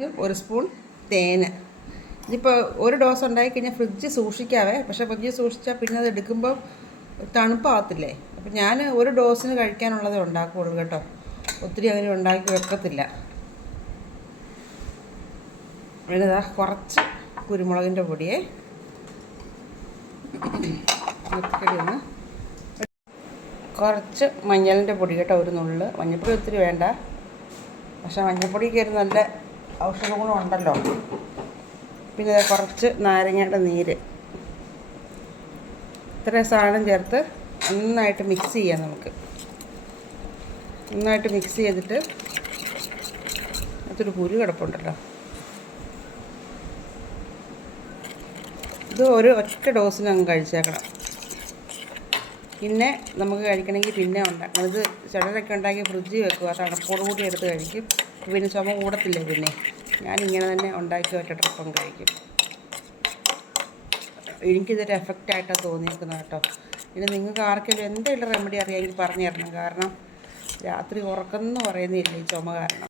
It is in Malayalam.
1 സ്പൂൺ തേന്. ഇതിപ്പോൾ ഒരു ഡോസ് ഉണ്ടാക്കി കഴിഞ്ഞാൽ ഫ്രിഡ്ജ് സൂക്ഷിക്കാവേ. പക്ഷേ ഫ്രിഡ്ജിൽ സൂക്ഷിച്ചാൽ പിന്നെ അത് എടുക്കുമ്പോൾ തണുപ്പാകത്തില്ലേ. അപ്പം ഞാൻ ഒരു ഡോസിന് കഴിക്കാനുള്ളതേ ഉണ്ടാക്കുകയുള്ളൂ കേട്ടോ. ഒത്തിരി അങ്ങനെ ഉണ്ടാക്കി വെക്കത്തില്ല. പിന്നെ കുറച്ച് കുരുമുളകിൻ്റെ പൊടിയേ, ഒന്ന് കുറച്ച് മഞ്ഞളിൻ്റെ പൊടി കേട്ടോ, ഒരു നുള്ള്. മഞ്ഞൾപ്പൊടി ഒത്തിരി വേണ്ട, പക്ഷേ മഞ്ഞൾപ്പൊടിക്ക് ഒരു നല്ല ഔഷധ ഗുണം ഉണ്ടല്ലോ. പിന്നെ കുറച്ച് നാരങ്ങയുടെ നീര്. ഇത്രയും സാധനം ചേർത്ത് നന്നായിട്ട് മിക്സ് ചെയ്യാം. നമുക്ക് നന്നായിട്ട് മിക്സ് ചെയ്തിട്ട് അതൊരു കുരു കിടപ്പുണ്ടല്ലോ, ഇത് ഒറ്റ ഡോസിന് അങ്ങ് കഴിച്ചേക്കണം. പിന്നെ നമുക്ക് കഴിക്കണമെങ്കിൽ പിന്നെ ഉണ്ടാക്കണം. ഇത് ചിലരൊക്കെ ഉണ്ടാക്കി ഫ്രിഡ്ജിൽ വെക്കും, ആ തണുപ്പോട് കൂടി എടുത്ത് കഴിക്കും. പിന്നെ ചുമ കൂടത്തില്ലേ. പിന്നെ ഞാനിങ്ങനെ തന്നെ ഉണ്ടാക്കി ഒറ്റ ട്രിപ്പം കഴിക്കും. എനിക്കിതൊരു എഫക്റ്റായിട്ടാണ് തോന്നിയിരിക്കുന്നത് കേട്ടോ. പിന്നെ നിങ്ങൾക്ക് ആർക്കെങ്കിലും എന്തെങ്കിലും റെമഡി അറിയാമെങ്കിൽ പറഞ്ഞു തരണം. കാരണം രാത്രി ഉറക്കം എന്ന് പറയുന്നില്ല ഈ ചുമ കാരണം.